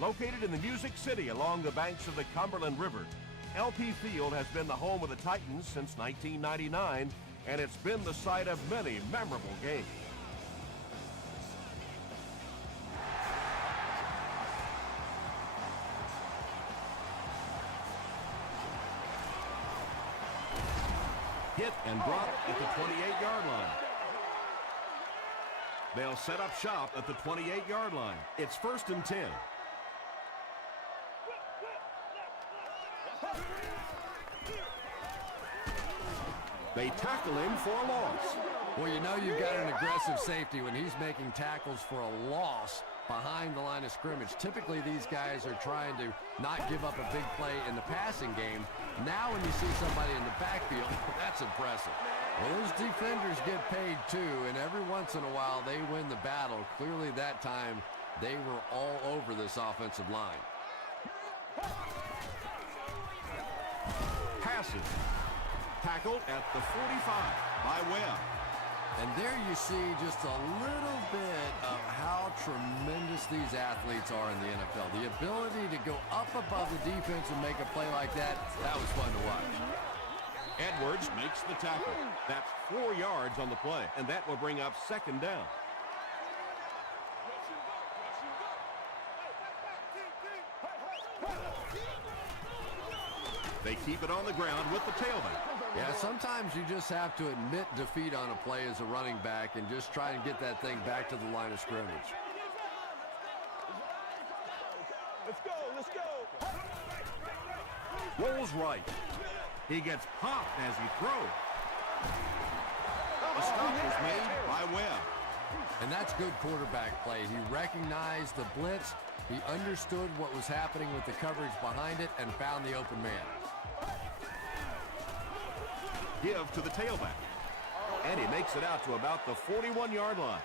Located in the Music City along the banks of the Cumberland River, LP Field has been the home of the Titans since 1999, and it's been the site of many memorable games. Hit and dropped at the 28-yard line. They'll set up shop at the 28-yard line. It's 1st and 10. They tackle him for a loss. Well, you know you've got an aggressive safety when he's making tackles for a loss behind the line of scrimmage. Typically, these guys are trying to not give up a big play in the passing game. Now when you see somebody in the backfield, that's impressive. Well, those defenders get paid too, and every once in a while they win the battle. Clearly that time they were all over this offensive line. Passes. Tackled at the 45 by Webb. And there you see just a little bit of how tremendous these athletes are in the NFL. The ability to go up above the defense and make a play like that, that was fun to watch. Edwards makes the tackle. That's 4 yards on the play, and that will bring up 2nd down. They keep it on the ground with the tailback. Yeah, sometimes you just have to admit defeat on a play as a running back and just try and get that thing back to the line of scrimmage. Let's go, let's go. Rolls right. He gets popped as he throws. The stop was made by Webb. And that's good quarterback play. He recognized the blitz. He understood what was happening with the coverage behind it and found the open man. Give to the tailback. And he makes it out to about the 41-yard line.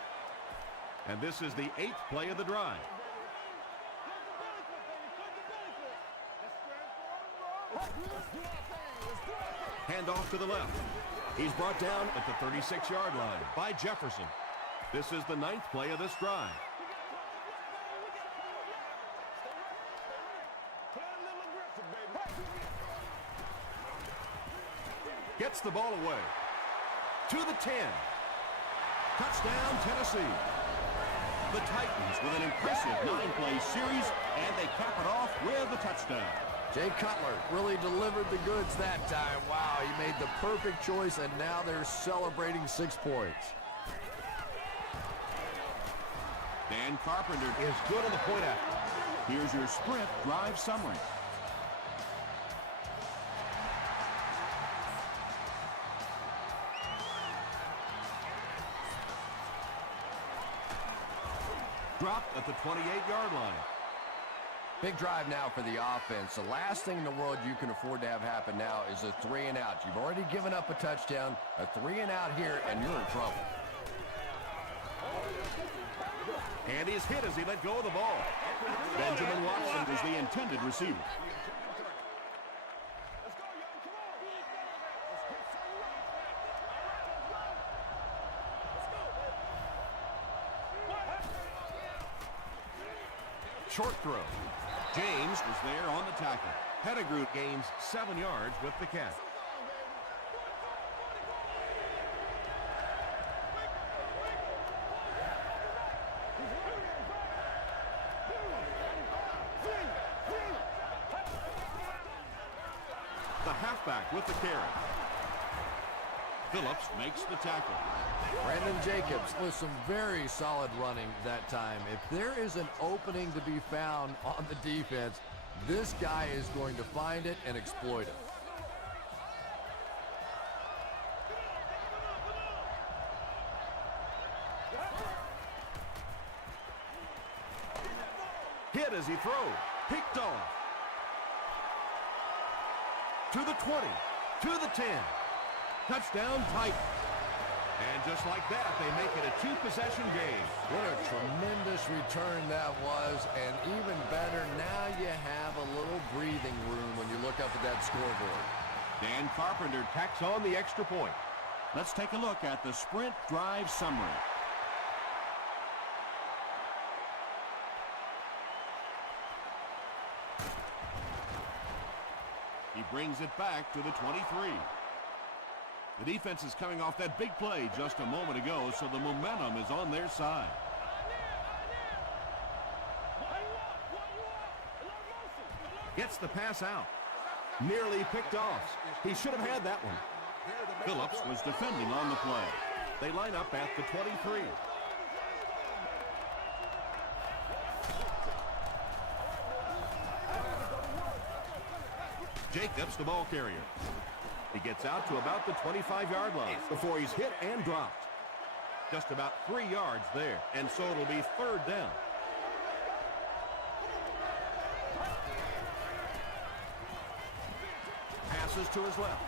And this is the 8th play of the drive. Hand off to the left. He's brought down at the 36-yard line by Jefferson. This is the 9th play of this drive. Gets the ball away. To the 10. Touchdown, Tennessee. The Titans with an impressive 9-play series, and they cap it off with a touchdown. Jay Cutler really delivered the goods that time. Wow, he made the perfect choice, and now they're celebrating 6 points. Dan Carpenter is good on the point after. Here's your sprint drive summary. Dropped at the 28-yard line. Big drive now for the offense. The last thing in the world you can afford to have happen now is a 3-and-out. You've already given up a touchdown, a 3-and-out here, and you're in trouble. And he's hit as he let go of the ball. Benjamin Watson was the intended receiver. Short throw. James was there on the tackle. Pettigrew gains 7 yards with the catch. The halfback with the carry. Phillips makes the tackle. Brandon Jacobs with some very solid running that time. If there is an opening to be found on the defense, this guy is going to find it and exploit it. Hit as he throws. Picked off. To the 20. To the 10. Touchdown, Titans. And just like that, they make it a 2-possession game. What a tremendous return that was, and even better, now you have a little breathing room when you look up at that scoreboard. Dan Carpenter tacks on the extra point. Let's take a look at the sprint drive summary. He brings it back to the 23. The defense is coming off that big play just a moment ago, so the momentum is on their side. Gets the pass out. Nearly picked off. He should have had that one. Phillips was defending on the play. They line up at the 23. Jacobs, the ball carrier. He gets out to about the 25-yard line before he's hit and dropped. Just about 3 yards there, and so it'll be third down. Passes to his left.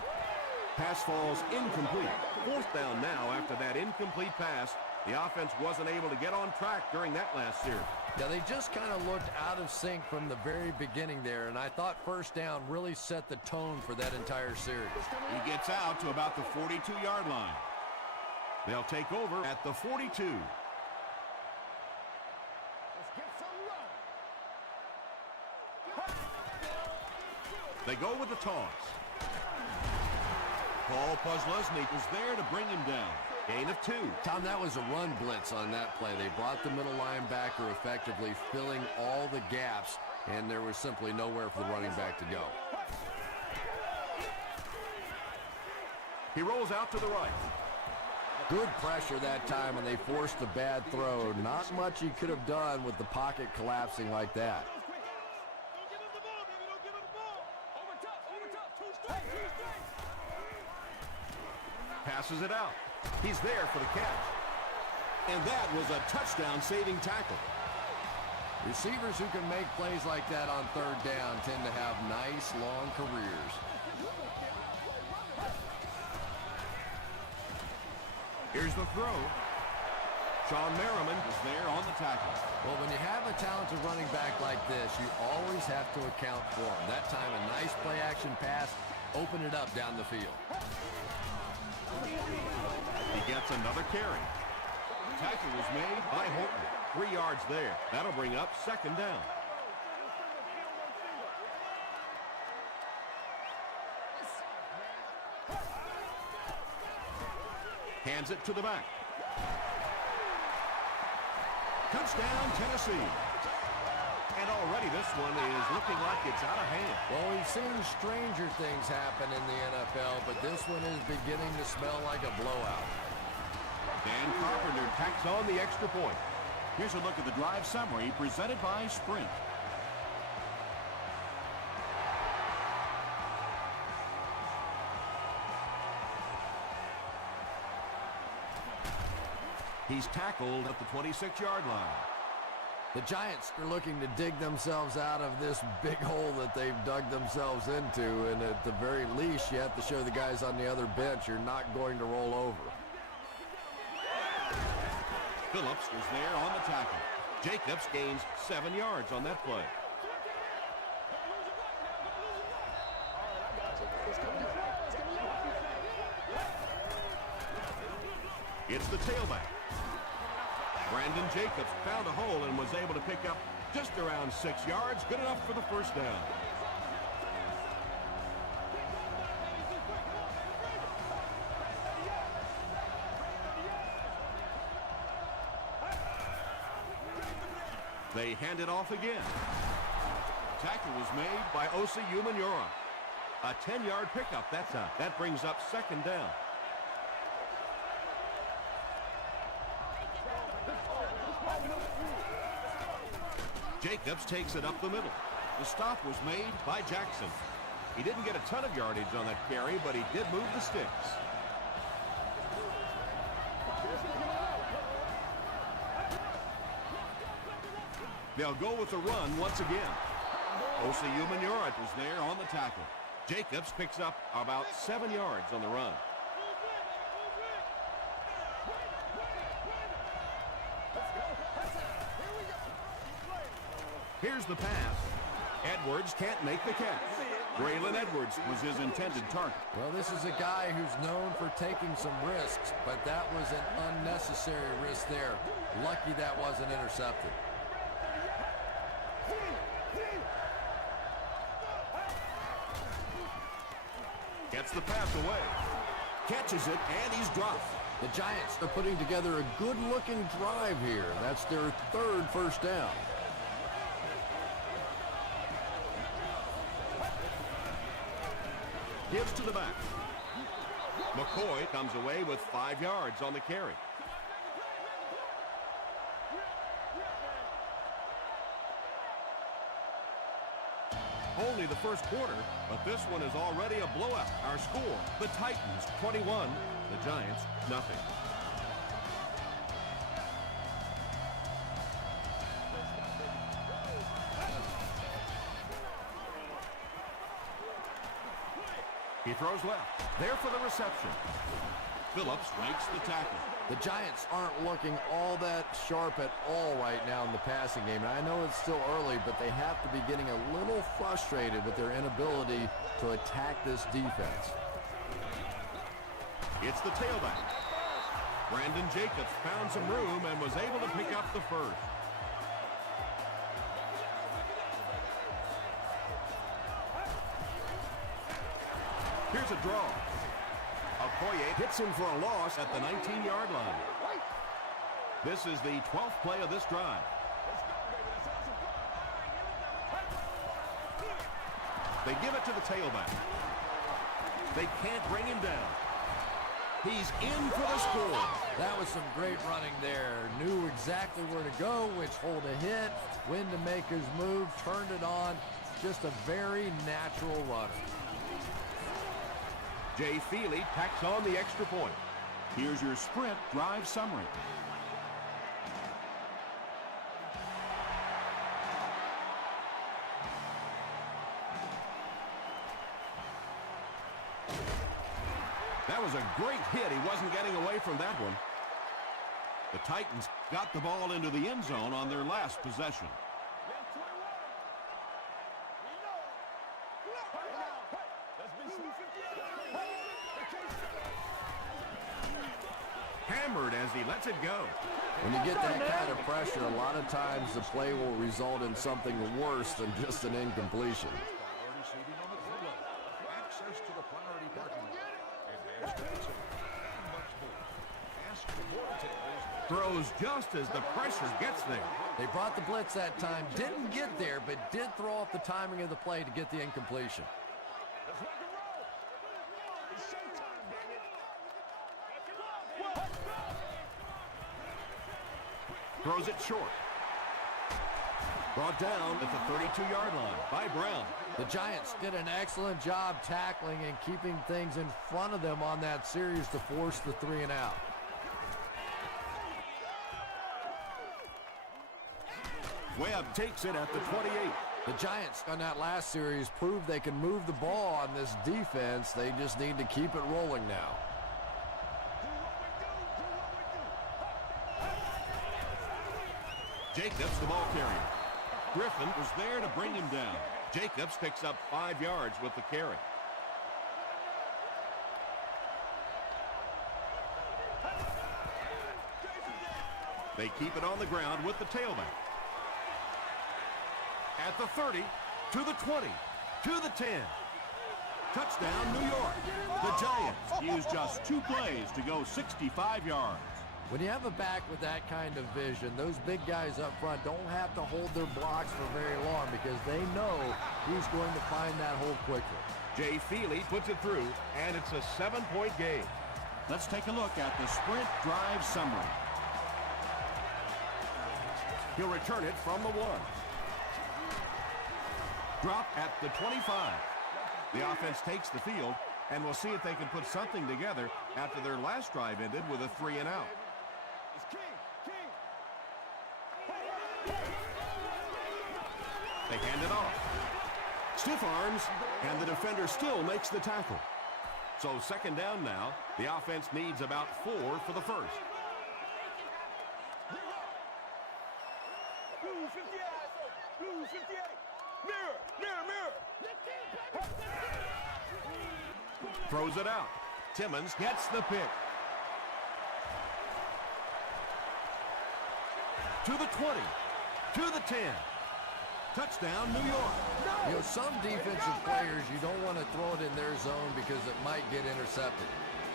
Pass falls incomplete. Fourth down now after that incomplete pass. The offense wasn't able to get on track during that last series. Yeah, they just kind of looked out of sync from the very beginning there, and I thought first down really set the tone for that entire series. He gets out to about the 42-yard line. They'll take over at the 42. They go with the toss. Paul Posluszny was there to bring him down. Gain of 2. Tom, that was a run blitz on that play. They brought the middle linebacker effectively filling all the gaps, and there was simply nowhere for the running back to go. He rolls out to the right. Good pressure that time, and they forced a bad throw. Not much he could have done with the pocket collapsing like that. Passes it out. He's there for the catch. And that was a touchdown-saving tackle. Receivers who can make plays like that on third down tend to have nice, long careers. Here's the throw. Sean Merriman is there on the tackle. Well, when you have a talented running back like this, you always have to account for him. That time, a nice play-action pass, open it up down the field. He gets another carry. Tackle was made by Horton. 3 yards there. That'll bring up second down. Hands it to the back. Touchdown, Tennessee. And already this one is looking like it's out of hand. Well, we've seen stranger things happen in the NFL, but this one is beginning to smell like a blowout. Dan Carpenter tacks on the extra point. Here's a look at the drive summary presented by Sprint. He's tackled at the 26-yard line. The Giants are looking to dig themselves out of this big hole that they've dug themselves into, and at the very least, you have to show the guys on the other bench you're not going to roll over. Phillips is there on the tackle. Jacobs gains 7 yards on that play. It's the tailback. Brandon Jacobs found a hole and was able to pick up just around 6 yards, good enough for the first down. They hand it off again. Tackle was made by Osi Umenyiora. A 10-yard pickup that time. That brings up second down. Jacobs takes it up the middle. The stop was made by Jackson. He didn't get a ton of yardage on that carry, but he did move the sticks. They'll go with the run once again. Osi Umenyiora was there on the tackle. Jacobs picks up about 7 yards on the run. Here's the pass. Edwards can't make the catch. Braylon Edwards was his intended target. Well, this is a guy who's known for taking some risks, but that was an unnecessary risk there. Lucky that wasn't intercepted. Gets the pass away. Catches it, and he's dropped. The Giants are putting together a good-looking drive here. That's their third first down. Gives to the back. McCoy comes away with 5 yards on the carry. Only the first quarter, but this one is already a blowout. Our score, the Titans 21, the Giants nothing. He throws left. There for the reception. Phillips makes the tackle. The Giants aren't looking all that sharp at all right now in the passing game. And I know it's still early, but they have to be getting a little frustrated with their inability to attack this defense. It's the tailback. Brandon Jacobs found some room and was able to pick up the first. Here's a draw. Okoye hits him for a loss at the 19-yard line. This is the 12th play of this drive. They give it to the tailback. They can't bring him down. He's in for the score. That was some great running there. Knew exactly where to go, which hold a hit, when to make his move, turned it on. Just a very natural runner. Jay Feely tacks on the extra point. Here's your sprint drive summary. That was a great hit. He wasn't getting away from that one. The Titans got the ball into the end zone on their last possession. Hammered as he lets it go. When you get that kind of pressure, a lot of times the play will result in something worse than just an incompletion. Access to the priority parking lot. Advanced and much more. Ask for more details. Throws just as the pressure gets there. They brought the blitz that time, didn't get there, but did throw off the timing of the play to get the incompletion. Throws it short. Brought down at the 32-yard line by Brown. The Giants did an excellent job tackling and keeping things in front of them on that series to force the 3 and out. Webb takes it at the 28. The Giants on that last series proved they can move the ball on this defense. They just need to keep it rolling now. Jacobs, the ball carrier. Griffin was there to bring him down. Jacobs picks up 5 yards with the carry. They keep it on the ground with the tailback. At the 30, to the 20, to the 10. Touchdown, New York. The Giants use just 2 plays to go 65 yards. When you have a back with that kind of vision, those big guys up front don't have to hold their blocks for very long because they know who's going to find that hole quickly. Jay Feely puts it through, and it's a 7-point game. Let's take a look at the sprint drive summary. He'll return it from the 1. Drop at the 25. The offense takes the field, and we'll see if they can put something together after their last drive ended with a 3 and out. They hand it off. Stiff arms, and the defender still makes the tackle. So 2nd down now. The offense needs about 4 for the first. Throws it out. Timmons gets the pick. To the 20. To the 10. Touchdown, New York. You know, some defensive players, you don't want to throw it in their zone because it might get intercepted.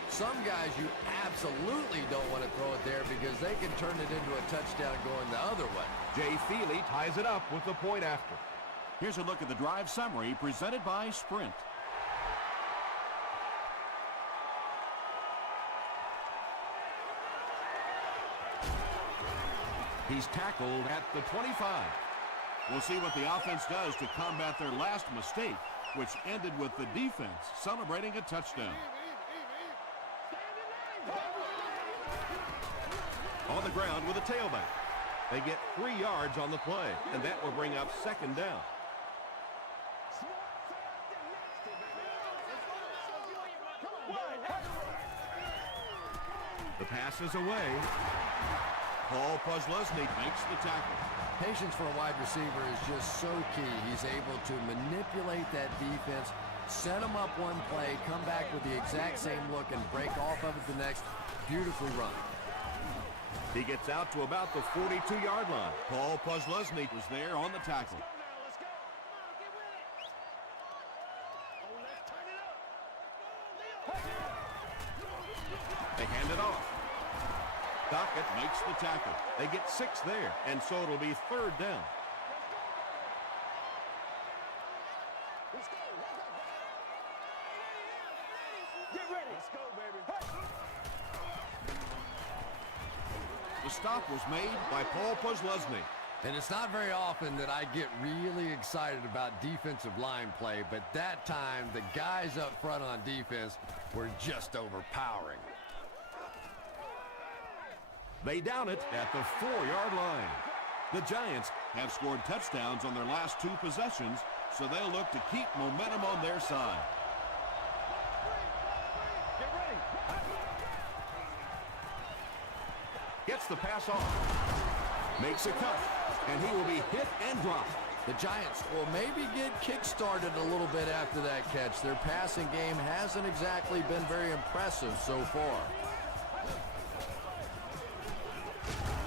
Some guys you absolutely don't want to throw it there because they can turn it into a touchdown going the other way. Jay Feely ties it up with the point after. Here's a look at the drive summary presented by Sprint. He's tackled at the 25. We'll see what the offense does to combat their last mistake, which ended with the defense celebrating a touchdown. On the ground with a tailback. They get 3 yards on the play, and that will bring up second down. The pass is away. Paul Posluszny makes the tackle. Patience for a wide receiver is just so key. He's able to manipulate that defense, set them up one play, come back with the exact same look, and break off of it the next. Beautifully run. He gets out to about the 42-yard line. Paul Posluszny was there on the tackle. They hand it off. Dockett makes the tackle. They get 6 there, and so it'll be third down. Get ready. Let's go, baby. The stop was made by Paul Posluszny. And it's not very often that I get really excited about defensive line play, but that time the guys up front on defense were just overpowering. They down it at the 4-yard line. The Giants have scored touchdowns on their last 2 possessions, so they'll look to keep momentum on their side. Get ready. Gets the pass off. Makes a cut, and he will be hit and dropped. The Giants will maybe get kick-started a little bit after that catch. Their passing game hasn't exactly been very impressive so far.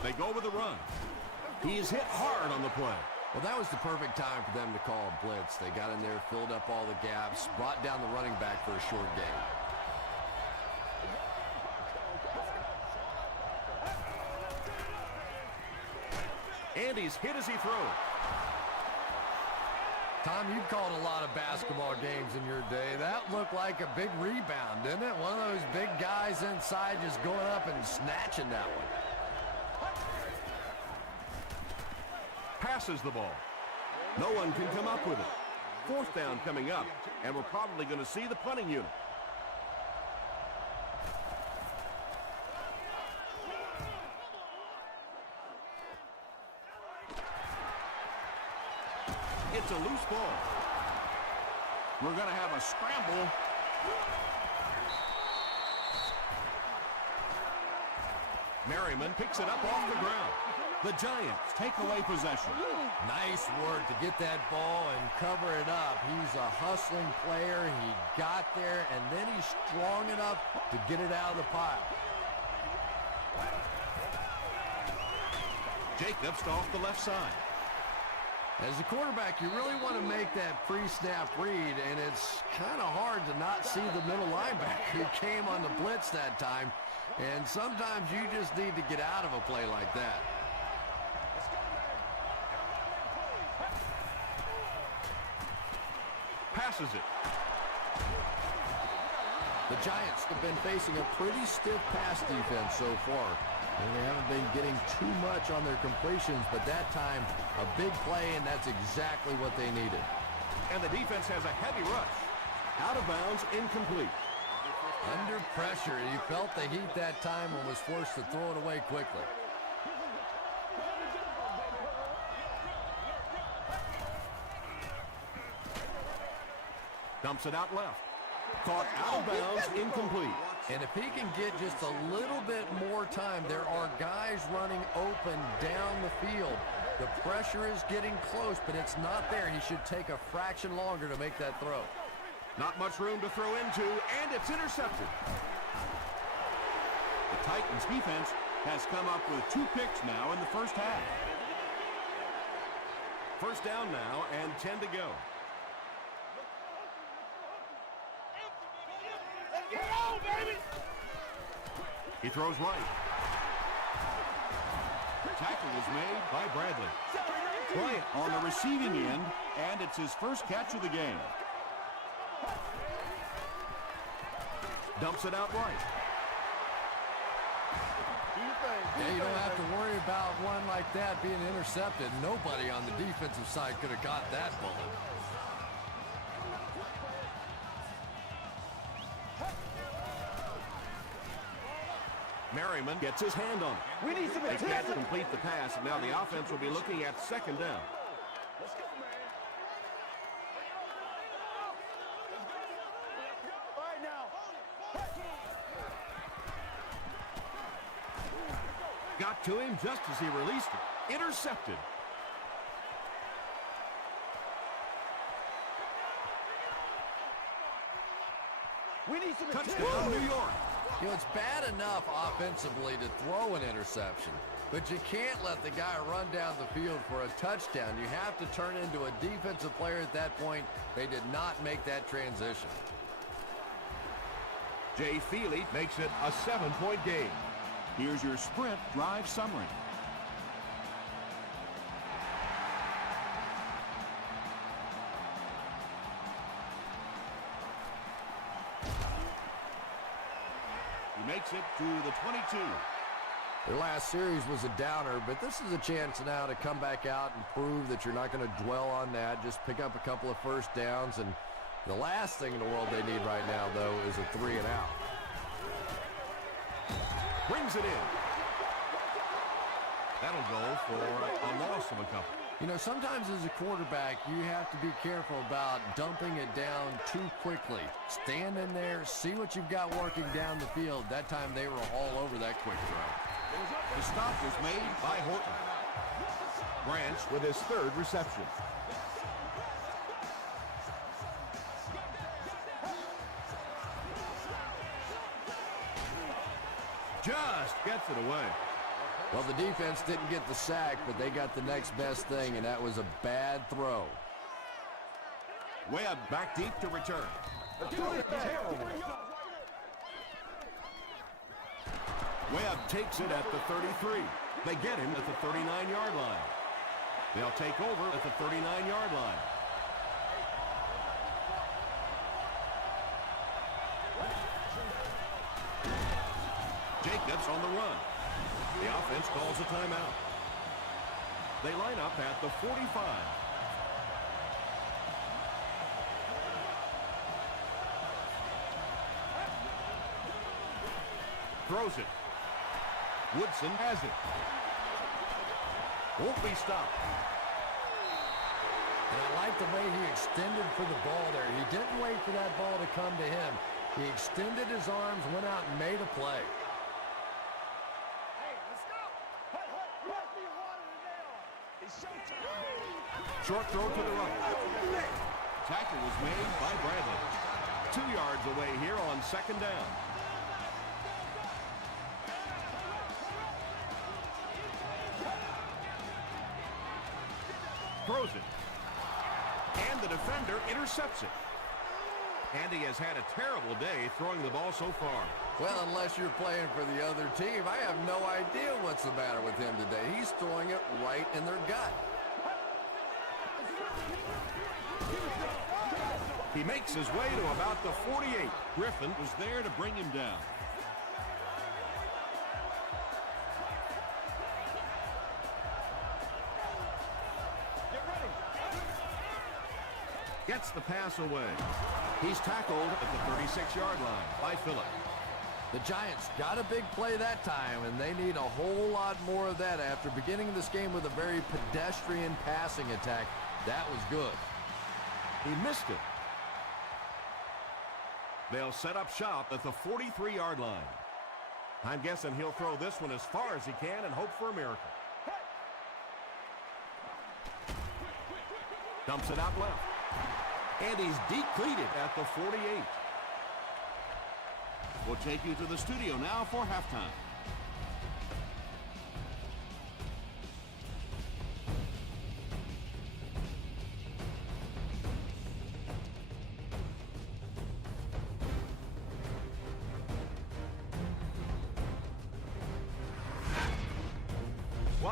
They go with a run. He is hit hard on the play. Well, that was the perfect time for them to call a blitz. They got in there, filled up all the gaps, brought down the running back for a short gain. And he's hit as he throws. Tom, you've called a lot of basketball games in your day. That looked like a big rebound, didn't it? One of those big guys inside just going up and snatching that one. Passes the ball. No one can come up with it. 4th down coming up, and we're probably going to see the punting unit. It's a loose ball. We're going to have a scramble. Merriman picks it up off the ground. The Giants take away possession. Nice work to get that ball and cover it up. He's a hustling player. He got there, and then he's strong enough to get it out of the pile. Jacobs off the left side. As a quarterback, you really want to make that pre-snap read, and it's kind of hard to not see the middle linebacker who came on the blitz that time, and sometimes you just need to get out of a play like that. Passes it. The Giants have been facing a pretty stiff pass defense so far. And they haven't been getting too much on their completions, but that time, a big play, and that's exactly what they needed. And the defense has a heavy rush. Out of bounds, incomplete. Under pressure, he felt the heat that time and was forced to throw it away quickly. Dumps it out left. Caught out of bounds, incomplete. And if he can get just a little bit more time, there are guys running open down the field. The pressure is getting close, but it's not there. He should take a fraction longer to make that throw. Not much room to throw into, and it's intercepted. The Titans defense has come up with 2 picks now in the first half. First down now and 10 to go. Let's get on, baby! He throws right. Tackle was made by Bradley. Bryant on the receiving end, and it's his first catch of the game. Dumps it out right. Yeah, you don't have to worry about one like that being intercepted. Nobody on the defensive side could have got that bullet. Merriman gets his hand on it. We need some They can't attention. complete the pass, and now the offense will be looking at second down. Let's go, man. All right, now. Got to him just as he released it. Intercepted. We need some attention. Touchdown, New York. You know, it's bad enough offensively to throw an interception, but you can't let the guy run down the field for a touchdown. You have to turn into a defensive player at that point. They did not make that transition. Jay Feely makes it a 7-point game. Here's your sprint drive summary. He makes it to the 22. Their last series was a downer, but this is a chance now to come back out and prove that you're not going to dwell on that. Just pick up a couple of first downs, and the last thing in the world they need right now, though, is a 3 and out. Brings it in. That'll go for a loss of a couple. You know, sometimes as a quarterback, you have to be careful about dumping it down too quickly. Stand in there, see what you've got working down the field. That time they were all over that quick throw. The stop was made by Horton. Branch with his third reception. Just gets it away. Well, the defense didn't get the sack, but they got the next best thing, and that was a bad throw. Webb back deep to return. Webb takes it at the 33. They get him at the 39-yard line. They'll take over at the 39-yard line. Jacobs on the run. The offense calls a timeout. They line up at the 45. Throws it. Woodson has it. Won't be stopped. And I like the way he extended for the ball there. He didn't wait for that ball to come to him. He extended his arms, went out and made a play. Hey, let's go. Hey, pass me water today. It's showtime, baby. Short throw to the right. Tackle was made by Bradley. 2 yards away here on second down. Throws it. And the defender intercepts it. Andy has had a terrible day throwing the ball so far. Well, unless you're playing for the other team, I have no idea what's the matter with him today. He's throwing it right in their gut. He makes his way to about the 48. Griffin was there to bring him down. Get ready. Gets the pass away. He's tackled at the 36-yard line by Phillip. The Giants got a big play that time, and they need a whole lot more of that after beginning this game with a very pedestrian passing attack. That was good. He missed it. They'll set up shop at the 43-yard line. I'm guessing he'll throw this one as far as he can and hope for a miracle. Dumps it out left. And he's depleted at the 48. We'll take you to the studio now for halftime.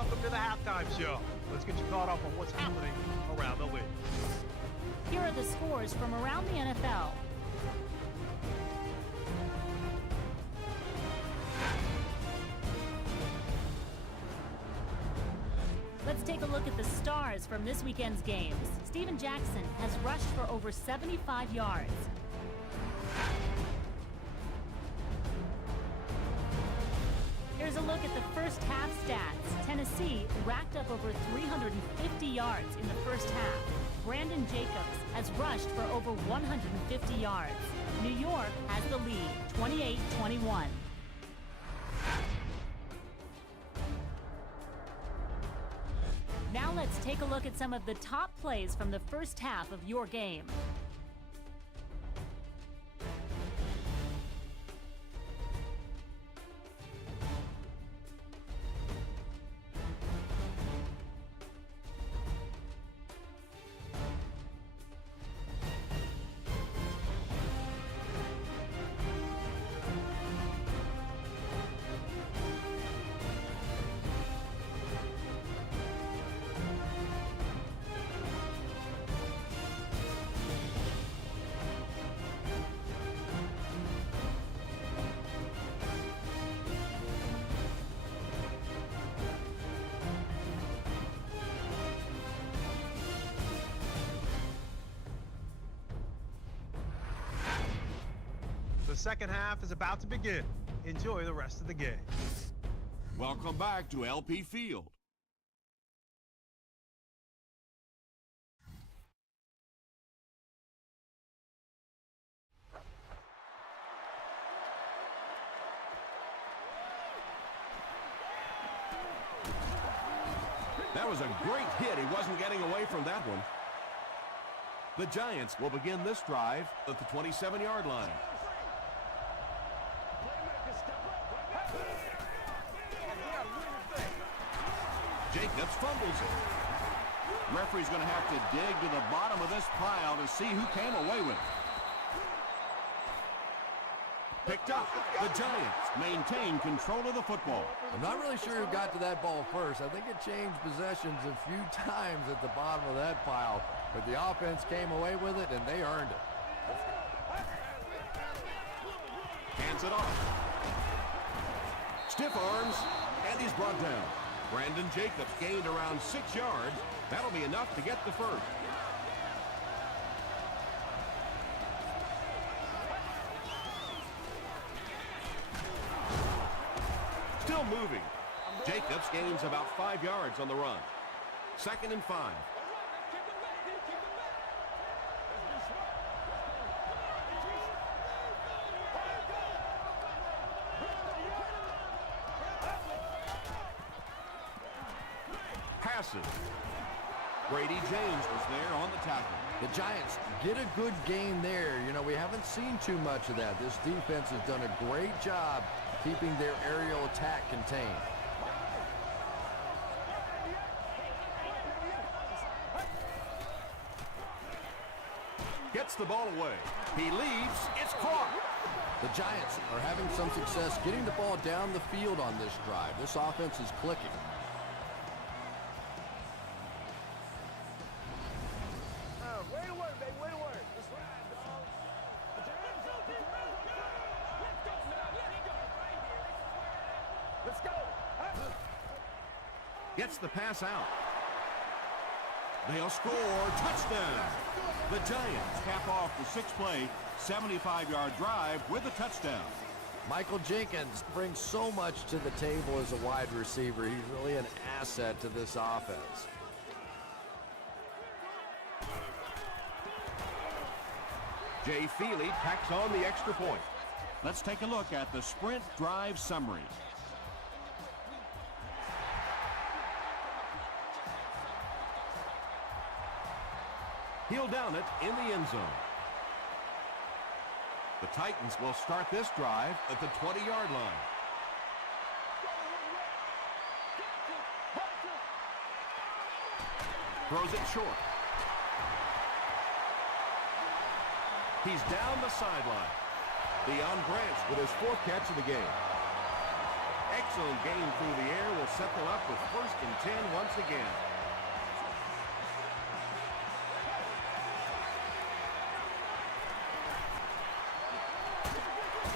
Welcome to the halftime show. Let's get you caught up on what's happening around the league. Here are the scores from around the NFL. Let's take a look at the stars from this weekend's games. Steven Jackson has rushed for over 75 yards. Here's a look at the first half stats. Tennessee racked up over 350 yards in the first half. Brandon Jacobs has rushed for over 150 yards. New York has the lead, 28-21. Now let's take a look at some of the top plays from the first half of your game. The second half is about to begin. Enjoy the rest of the game. Welcome back to LP Field. That was a great hit. He wasn't getting away from that one. The Giants will begin this drive at the 27-yard line. Jacobs fumbles it. Referee's going to have to dig to the bottom of this pile to see who came away with it. Picked up. The Giants maintain control of the football. I'm not really sure who got to that ball first. I think it changed possessions a few times at the bottom of that pile, but the offense came away with it, and they earned it. Hands it off. Stiff arms, and he's brought down. Brandon Jacobs gained around 6 yards. That'll be enough to get the first. Still moving. Jacobs gains about 5 yards on the run. 2nd and 5. Passes. Brady James was there on the tackle. The Giants get a good gain there. You know, we haven't seen too much of that. This defense has done a great job keeping their aerial attack contained. Gets the ball away. He leaves. It's caught. The Giants are having some success getting the ball down the field on this drive. This offense is clicking. Way to work, baby. Way to work. That's right, dog. Put your hands up. Let's go. Gets the pass out. They'll score. Touchdown. The Giants cap off the 6-play, 75-yard drive with a touchdown. Michael Jenkins brings so much to the table as a wide receiver. He's really an asset to this offense. Jay Feely tacks on the extra point. Let's take a look at the sprint drive summary. He'll down it in the end zone. The Titans will start this drive at the 20-yard line. Throws it short. He's down the sideline. Deion Branch with his 4th catch of the game. zone gain through the air will set them up with 1st and 10 once again.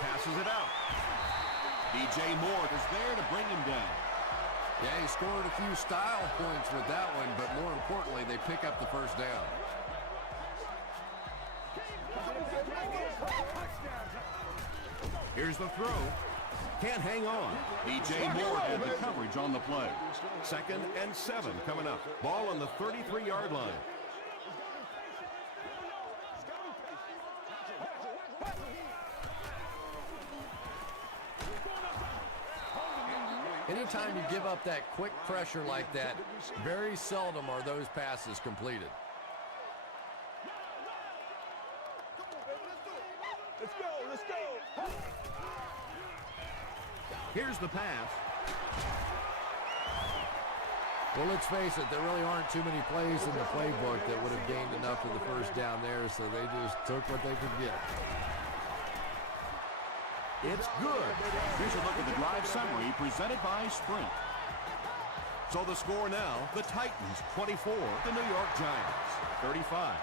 Passes it out. DJ Moore is there to bring him down. Yeah, he scored a few style points with that one, but more importantly, they pick up the first down. Here's the throw. Can't hang on. DJ Moore had the coverage on the play. 2nd and 7 coming up. Ball on the 33-yard line. Anytime you give up that quick pressure like that, very seldom are those passes completed. Let's go, let's go. Here's the pass. Well, let's face it, there really aren't too many plays in the playbook that would have gained enough of the first down there, so they just took what they could get. It's good. Here's a look at the drive summary presented by Sprint. So the score now, the Titans 24, the New York Giants 35.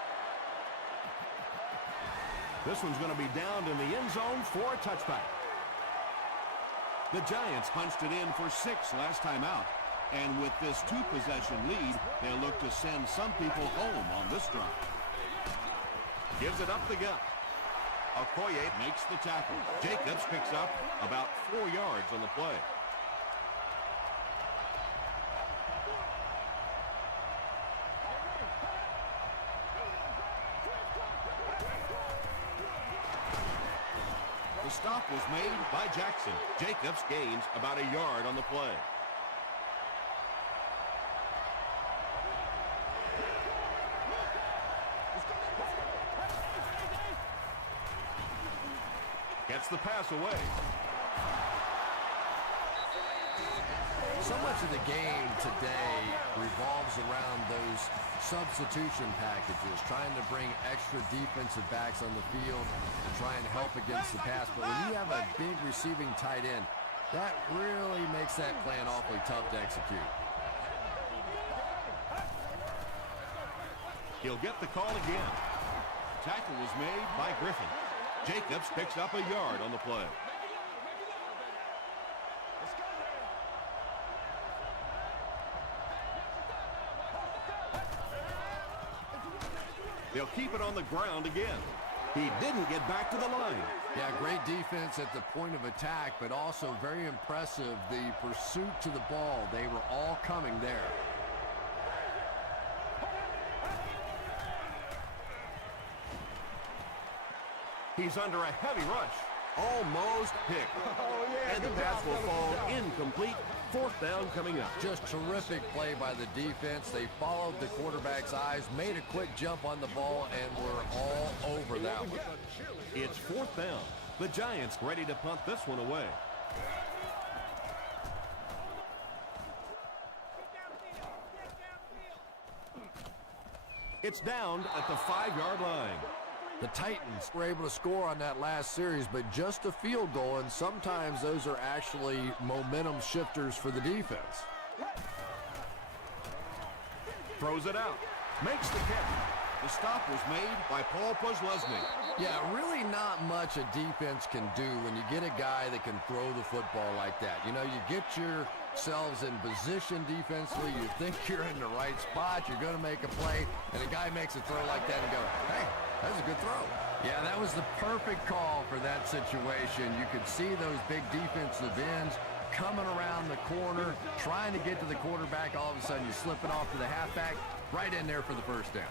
This one's going to be downed in the end zone for a touchback. The Giants punched it in for 6 last time out. And with this 2-possession lead, they'll look to send some people home on this drive. Gives it up the gut. Okoye makes the tackle. Jacobs picks up about 4 yards on the play. The stop was made by Jackson. Jacobs gains about a yard on the play. Gets the pass away. So much of the game today revolves around those substitution packages, trying to bring extra defensive backs on the field and try and help against the pass. But when you have a big receiving tight end, that really makes that plan awfully tough to execute. He'll get the call again. Tackle was made by Griffin. Jacobs picks up a yard on the play. They'll keep it on the ground again. He didn't get back to the line. Yeah, great defense at the point of attack, but also very impressive the pursuit to the ball. They were all coming there. He's under a heavy rush. Almost picked. And the pass will fall incomplete. 4th down coming up. Just terrific play by the defense. They followed the quarterback's eyes, made a quick jump on the ball, and were all over that one. It's 4th down. The Giants ready to punt this one away. It's down at the 5-yard line. The Titans were able to score on that last series, but just a field goal, and sometimes those are actually momentum shifters for the defense. Throws it out. Makes the catch. The stop was made by Paul Posluszny. Yeah, really not much a defense can do when you get a guy that can throw the football like that. You know, you get yourselves in position defensively, you think you're in the right spot, you're going to make a play, and a guy makes a throw like that and go, hey, that's a good throw. Yeah, that was the perfect call for that situation. You could see those big defensive ends coming around the corner, trying to get to the quarterback. All of a sudden, you slip it off to the halfback, right in there for the first down.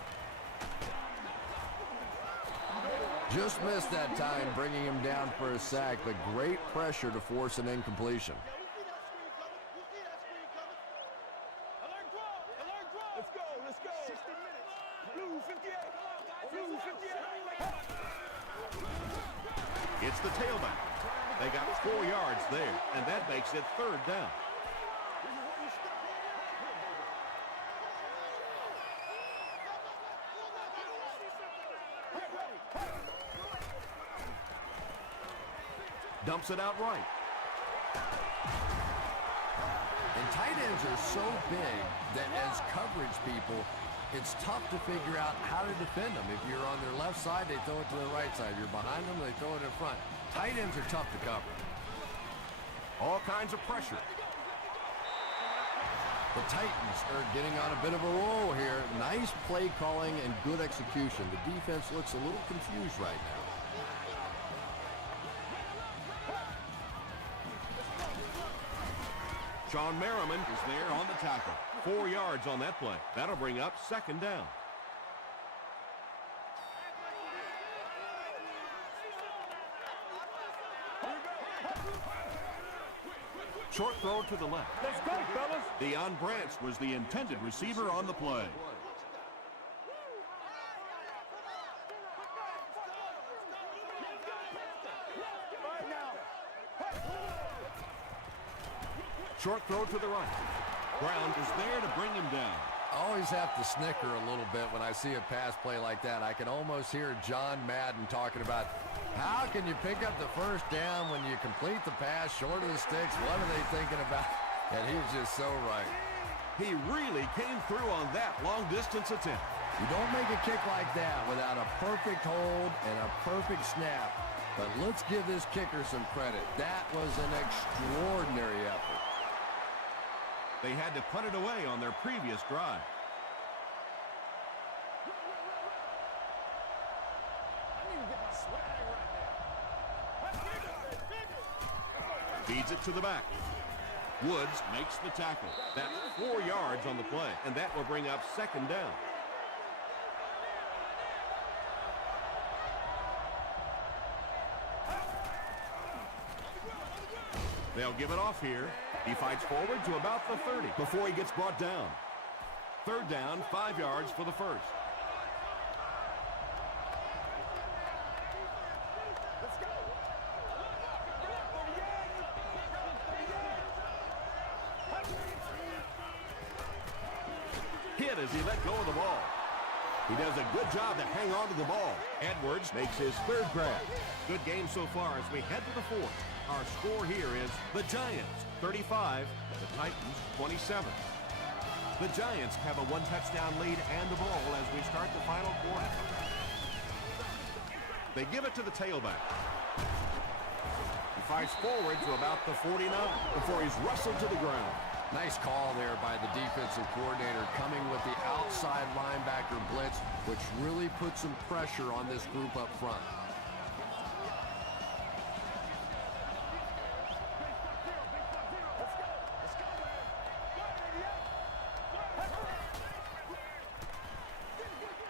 Just missed that time, bringing him down for a sack, but great pressure to force an incompletion. Let's go, let's go. 60 minutes. Blue 58. Blue 58. It's the tailback. They got 4 yards there, and that makes it 3rd down. Dumps it out right. tight ends are so big that as coverage people, it's tough to figure out how to defend them. If you're on their left side, they throw it to the right side. You're behind them, they throw it in front. Tight ends are tough to cover. All kinds of pressure. The Titans are getting on a bit of a roll here. Nice play calling and good execution. The defense looks a little confused right now. Sean Merriman is there on the tackle. 4 yards on that play. That'll bring up second down. Short throw to the left. Let's go, fellas. Deion Branch was the intended receiver on the play. Right now. Short throw to the right. Brown is there to bring him down. I always have to snicker a little bit when I see a pass play like that. I can almost hear John Madden talking about how can you pick up the first down when you complete the pass short of the sticks? What are they thinking about? And he's just so right. He really came through on that long-distance attempt. You don't make a kick like that without a perfect hold and a perfect snap. But let's give this kicker some credit. That was an extraordinary effort. They had to punt it away on their previous drive. I need to get my swag right now. Feeds it to the back. Woods makes the tackle. That's 4 yards on the play, and that will bring up second down. They'll give it off here. He fights forward to about the 30 before he gets brought down. Third down, 5 yards for the first. Let's go. Hit as he let go of the ball. He does a good job to hang on to the ball. Edwards makes his third grab. Good game so far as we head to the fourth. Our score here is the Giants 35, the Titans 27. The Giants have a 1-touchdown lead and the ball as we start the final quarter. They give it to the tailback. He fights forward to about the 49 before he's wrestled to the ground. Nice call there by the defensive coordinator coming with the outside linebacker blitz, which really put some pressure on this group up front.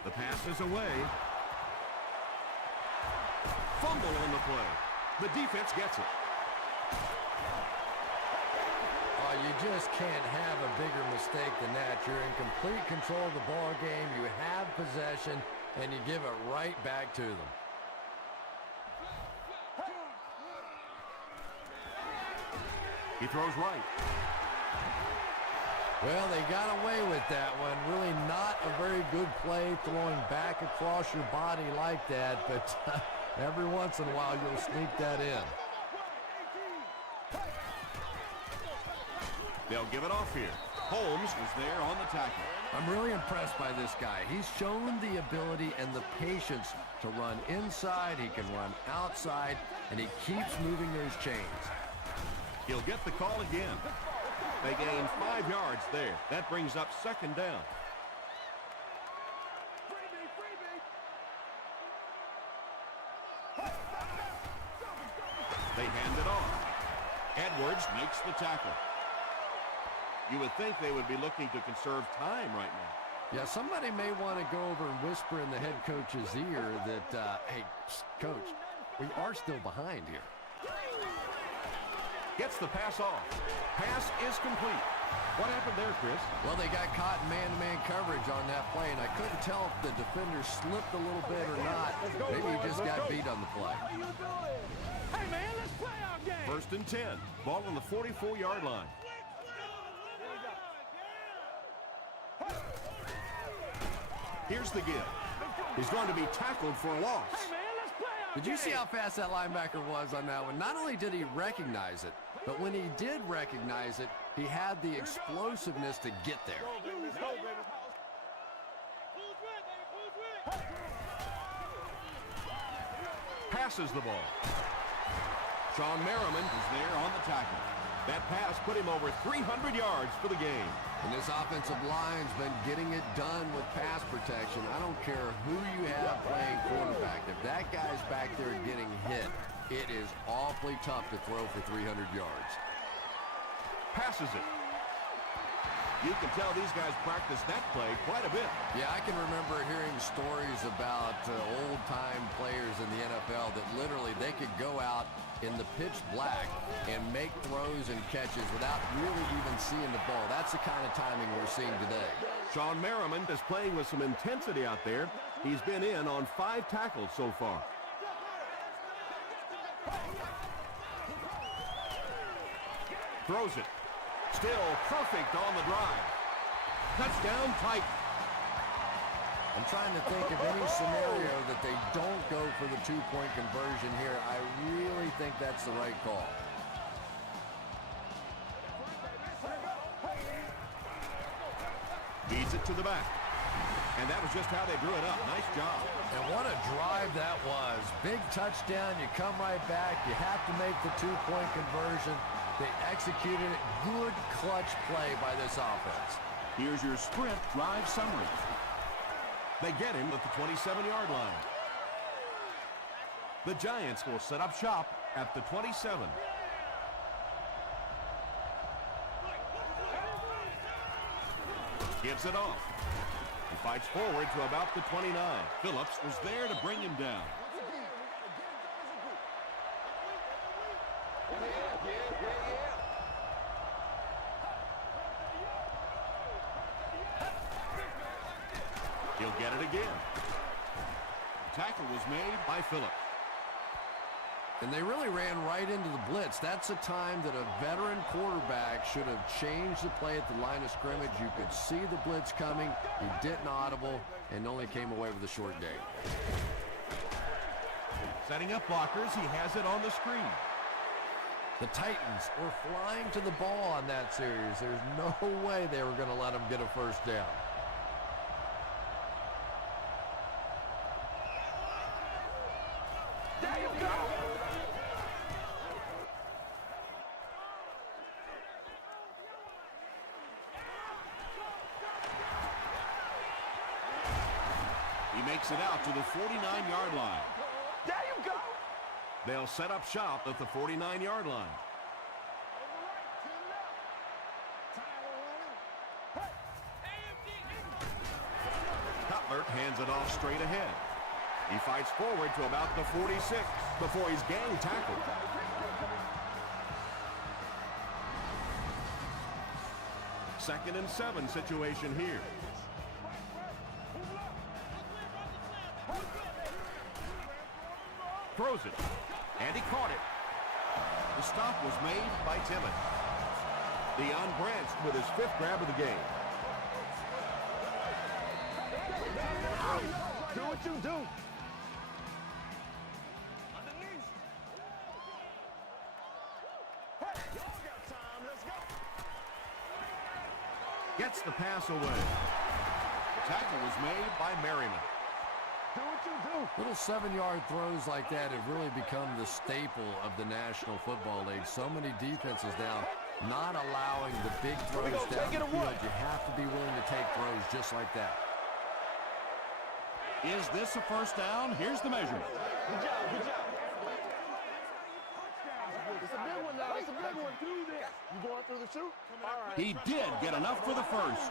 The pass is away. Fumble on the play. The defense gets it. Oh, you just can't have a bigger mistake than that. You're in complete control of the ball game. You have possession, and you give it right back to them. He throws right. Well, they got away with that one. Really not a very good play throwing back across your body like that, but every once in a while you'll sneak that in. They'll give it off here. Holmes is there on the tackle. I'm really impressed by this guy. He's shown the ability and the patience to run inside. He can run outside, and he keeps moving those chains. He'll get the call again. They gain 5 yards there. That brings up second down. They hand it off. Edwards makes the tackle. You would think they would be looking to conserve time right now. Yeah, somebody may want to go over and whisper in the head coach's ear that, hey, coach, we are still behind here. Gets the pass off. Pass is complete. What happened there, Chris? Well, they got caught in man-to-man coverage on that play, and I couldn't tell if the defender slipped a little bit or not. Maybe he just got beat on the play. Hey, man, let's play our game. First and 10. Ball on the 44-yard line. Here's the give. He's going to be tackled for a loss. Hey, man, let's play our Did you see how fast that linebacker was on that one? Not only did he recognize it, but when he did recognize it, He had the explosiveness to get there. Passes the ball. Sean Merriman is there on the tackle. That pass put him over 300 yards for the game. And this offensive line's been getting it done with pass protection. I don't care who you have playing quarterback. If that guy's back there getting hit, it is awfully tough to throw for 300 yards. Passes it. You can tell these guys practice that play quite a bit. Yeah, I can remember hearing stories about old-time players in the NFL that literally they could go out in the pitch black and make throws and catches without really even seeing the ball. That's the kind of timing we're seeing today. Sean Merriman is playing with some intensity out there. He's been in on 5 tackles so far. Throws it. Still perfect on the drive. Touchdown, Titan. I'm trying to think of any scenario that they don't go for the two-point conversion here. I really think that's the right call. Feeds it to the back. And that was just how they drew it up. Nice job. And what a drive that was. Big touchdown. You come right back. You have to make the two-point conversion. They executed it. Good clutch play by this offense. Here's your sprint drive summary. They get him at the 27-yard line. The Giants will set up shop at the 27. Gives it off. He fights forward to about the 29. Phillips was there to bring him down. He'll get it again. Tackle was made by Phillips. And they really ran right into the blitz. That's a time that a veteran quarterback should have changed the play at the line of scrimmage. You could see the blitz coming. He didn't audible and only came away with a short gain. Setting up blockers, he has it on the screen. The Titans were flying to the ball on that series. There's no way they were going to let them get a first down. There you go. He makes it out to the 49-yard line. There you go. They'll set up shop at the 49-yard line. Cutler hands it off straight ahead. He fights forward to about the 46 before he's gang tackled. Second and 7 situation here. Throws it, and he caught it. The stop was made by Timmons. Deion Branch with his 5th grab of the game. Do what you do. Gets the pass away. Tackle was made by Merriman. Do what you do. Little 7-yard throws like that have really become the staple of the National Football League. So many defenses now not allowing the big throws down the field. You have to be willing to take throws just like that. Is this a first down? Here's the measurement. Good job, good job. It's a big one now. It's a big one. Do this. You going through the chute? All right. He did get enough for the first.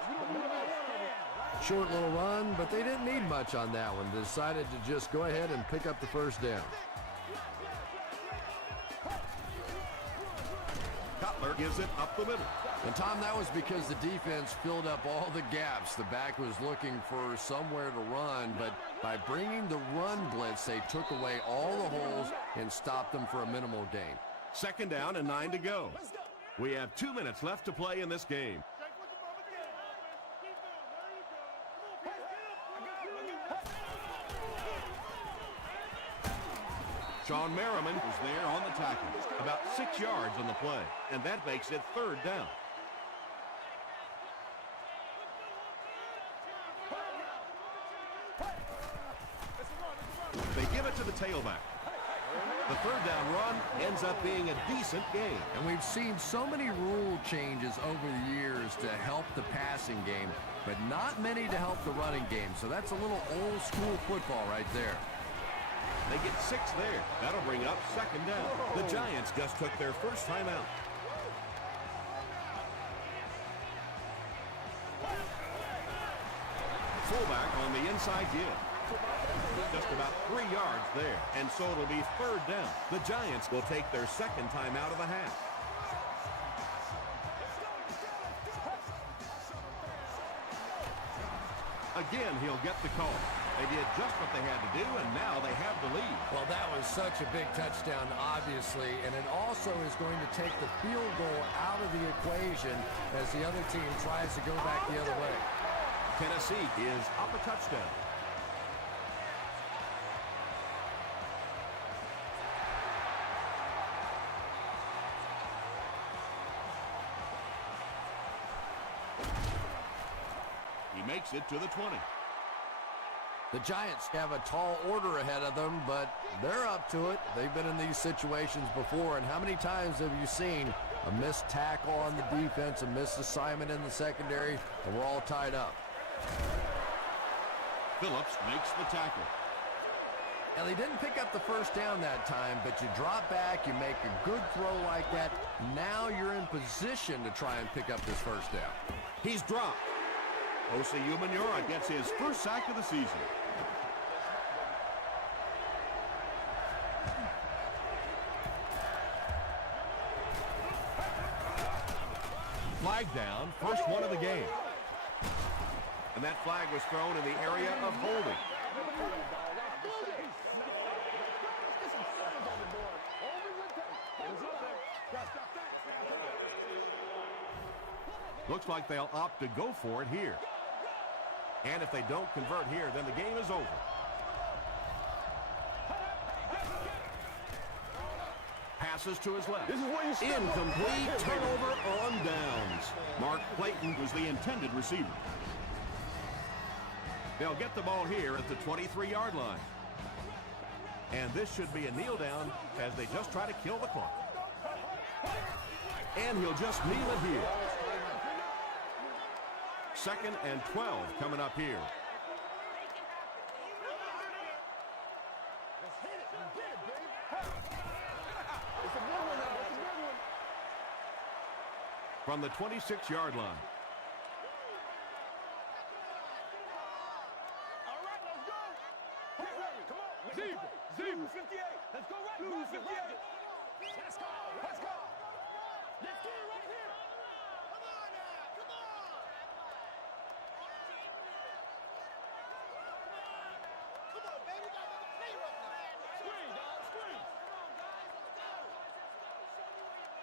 Short little run, but they didn't need much on that one. They decided to just go ahead and pick up the first down. Cutler gives it up the middle. And, Tom, that was because the defense filled up all the gaps. The back was looking for somewhere to run, but by bringing the run blitz, they took away all the holes and stopped them for a minimal gain. Second down and 9 to go. We have 2 minutes left to play in this game. Sean Merriman was there on the tackle, about 6 yards on the play, and that makes it 3rd down. They give it to the tailback. The third down run ends up being a decent gain. And we've seen so many rule changes over the years to help the passing game, but not many to help the running game. So that's a little old school football right there. They get 6 there. That'll bring up second down. The Giants just took their first time out. Fullback on the inside give. Just about 3 yards there, and so it'll be third down. The Giants will take their second time out of the half. Again, he'll get the call. They did just what they had to do, and now they have the lead. Well, that was such a big touchdown, obviously, and it also is going to take the field goal out of the equation as the other team tries to go back the other way. Tennessee is up a touchdown. He makes it to the 20. The Giants have a tall order ahead of them, but they're up to it. They've been in these situations before, and how many times have you seen a missed tackle on the defense, a missed assignment in the secondary, and we're all tied up? Phillips makes the tackle. And they didn't pick up the first down that time, but you drop back, you make a good throw like that. Now you're in position to try and pick up this first down. He's dropped. Jose Umenyiora gets his first sack of the season. Flag down, first one of the game. And that flag was thrown in the area of holding. Looks like they'll opt to go for it here. And if they don't convert here, then the game is over. Passes to his left. Incomplete, turnover on downs. Mark Clayton was the intended receiver. They'll get the ball here at the 23-yard line. And this should be a kneel down as they just try to kill the clock. And he'll just kneel it here. 2nd and 12 coming up here. From the 26-yard line. All right, let's go. Get ready. Come on. Zebra 58. Let's go right. Blue 58. Let's go. Let's go. Let's get it right here. Come on now. Come on. Come on, baby. We got another play right now. Screen, dog. Screen. Come on, guys.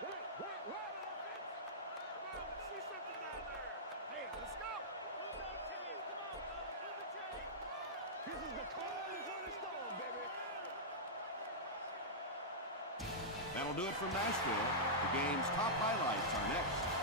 Let's go. Right. Come on. Let's see something down there. Hey, let's go. Move that chain. Come on, go. Move the chain. This is the calm before the storm, baby. That'll do it from Nashville. The game's top highlights are next.